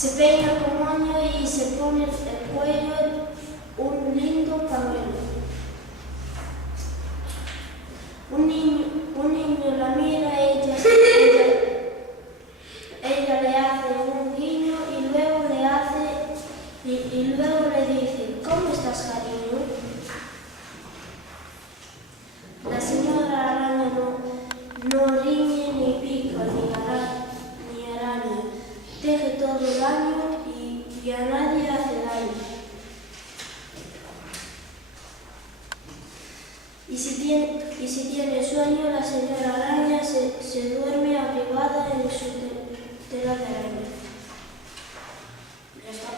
Se peina con moño y se pone el cuello un lindo pañuelo. Un niño la mira, ella le hace un guiño y luego le dice: ¿Cómo estás, cariño? La señora araña no riñe ni pica ni araña, teje todo el año y a nadie hace daño. Y si tiene sueño, la señora araña se duerme abrigada en su tela de araña. Ya está.